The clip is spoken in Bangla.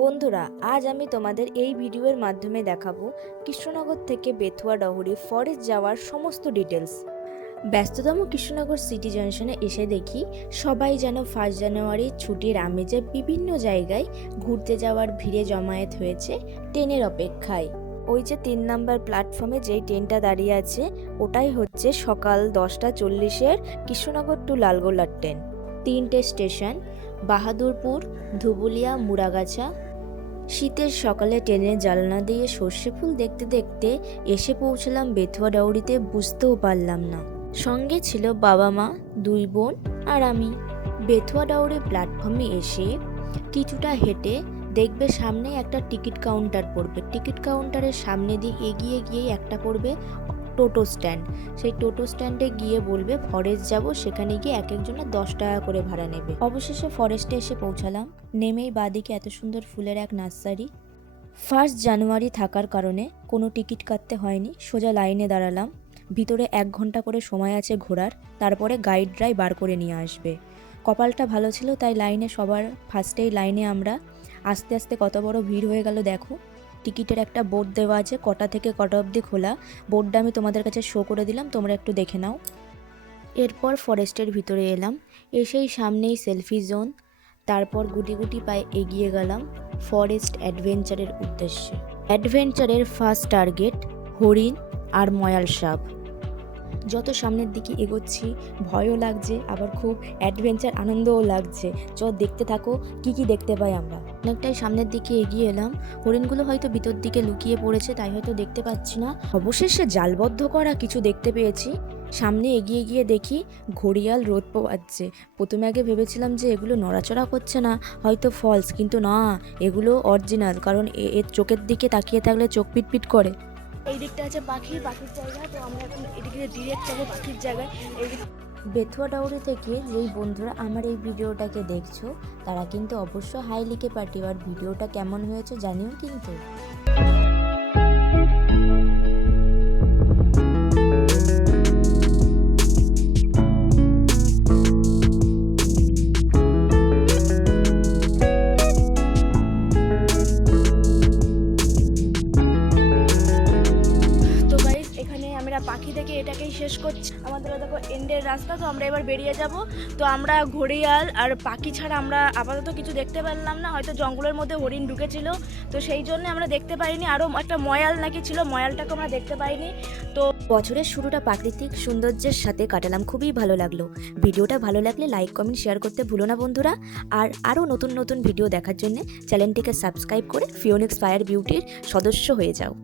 বন্ধুরা, আজ আমি তোমাদের এই ভিডিওর মাধ্যমে দেখাবো কৃষ্ণনগর থেকে বেথুয়া ডহুরি ফরেস্ট যাওয়ার সমস্ত ডিটেলস। ব্যস্ততম কৃষ্ণনগর সিটি জংশনে এসে দেখি সবাই যেন 1 জানুয়ারি ছুটির আমেজে বিভিন্ন জায়গায় ঘুরতে যাওয়ার ভিড়ে জমায়েত হয়েছে ট্রেনের অপেক্ষায়। ওই যে 3 নাম্বার প্ল্যাটফর্মে যেই ট্রেনটা দাঁড়িয়ে আছে ওটাই হচ্ছে সকাল 10:40-এর কৃষ্ণনগর টু লালগোলার ট্রেন। 3টে স্টেশন, বাহাদুরপুর, ধুবুলিয়া, মুড়াগাছা। শীতের সকালে ট্রেনের জানলা দিয়ে সর্ষে ফুল দেখতে দেখতে এসে পৌঁছলাম বেথুয়া ডাউরিতে, বুঝতেও পারলাম না। সঙ্গে ছিল বাবা মা, 2 বোন আর আমি। বেথুয়া ডাউরি প্ল্যাটফর্মে এসে কিছুটা হেঁটে দেখবে সামনে একটা টিকিট কাউন্টার পড়বে। টিকিট কাউন্টারের সামনে দিয়ে এগিয়ে গিয়ে একটা পড়বে টোটো স্ট্যান্ড। সেই টোটো স্ট্যান্ডে গিয়ে বলবে ফরেস্ট যাব, সেখানে গিয়ে এক একজনের 10 টাকা করে ভাড়া নেবে। অবশেষে ফরেস্টে এসে পৌঁছালাম। নেমেই বাদিকে এত সুন্দর ফুলের এক নার্সারি। 1 জানুয়ারি থাকার কারণে কোনো টিকিট কাটতে হয়নি, সোজা লাইনে দাঁড়ালাম। ভিতরে 1 ঘন্টা করে সময় আছে ঘোরার, তারপরে গাইডরাই বার করে নিয়ে আসবে। কপালটা ভালো ছিল তাই লাইনে সবার ফার্স্টেই লাইনে আমরা। আস্তে আস্তে কত বড় ভিড় হয়ে গেল দেখো। টিকিটের একটা বোর্ড দেওয়া আছে কটা থেকে কটা অবধি খোলা। বোর্ডটা আমি তোমাদের কাছে শো করে দিলাম, তোমরা একটু দেখে নাও। এরপর ফরেস্টের ভিতরে এলাম, এসেই সামনেই সেলফি জোন। তারপর গুটি গুটি পায়ে এগিয়ে গেলাম ফরেস্ট অ্যাডভেঞ্চারের উদ্দেশ্যে। অ্যাডভেঞ্চারের ফার্স্ট টার্গেট হরিণ আর ময়াল সাপ। যত সামনের দিকে এগোচ্ছি ভয়ও লাগছে, আবার খুব অ্যাডভেঞ্চার আনন্দও লাগছে। দেখতে থাকো কি কি দেখতে পাই আমরা। অনেকটাই সামনের দিকে এগিয়ে এলাম। হরিণগুলো হয়তো ভিতর দিকে লুকিয়ে পড়েছে তাই হয়তো দেখতে পাচ্ছি না। অবশেষে জালবদ্ধ করা কিছু দেখতে পেয়েছি। সামনে এগিয়ে গিয়ে দেখি ঘড়িয়াল রোদ পোয়াচ্ছে। প্রথমে আগে ভেবেছিলাম যে এগুলো নড়াচড়া করছে না, হয়তো ফলস, কিন্তু না, এগুলো অরিজিনাল, কারণ এর চোখের দিকে তাকিয়ে থাকলে চোখ পিটপিট করে। এই দিকটা আছে পাখির জায়গা, তো আমরা এখন এদিকে ডিরেক্ট যাবো পাখির জায়গায়। বেথুয়া ডাউরি থেকে যেই বন্ধুরা আমার এই ভিডিওটাকে দেখছো তারা কিন্তু অবশ্যই হাই লিখে পাঠিও, আর ভিডিওটা কেমন হয়েছে জানিও কিন্তু। পাখি থেকে এটাকেই শেষ করছি। আমাদের দেখো এন্ডের রাস্তা, তো আমরা এবার বেরিয়ে যাব। তো আমরা ঘড়িয়াল আর পাখি ছাড়া আমরা আপাতত কিছু দেখতে পেলাম না, হয়তো জঙ্গলের মধ্যে হরিণ ঢুকেছিল তো সেই জন্য আমরা দেখতে পাইনি। আরও একটা ময়াল নাকি ছিল, ময়ালটাকে আমরা দেখতে পাইনি। তো বছরের শুরুটা প্রাকৃতিক সৌন্দর্যের সাথে কাটালাম, খুবই ভালো লাগলো। ভিডিওটা ভালো লাগলে লাইক কমেন্ট শেয়ার করতে ভুলো না বন্ধুরা। আর আরও নতুন নতুন ভিডিও দেখার জন্য চ্যানেলটিকে সাবস্ক্রাইব করে ফিওনিক্স ফায়ার বিউটির সদস্য হয়ে যাও।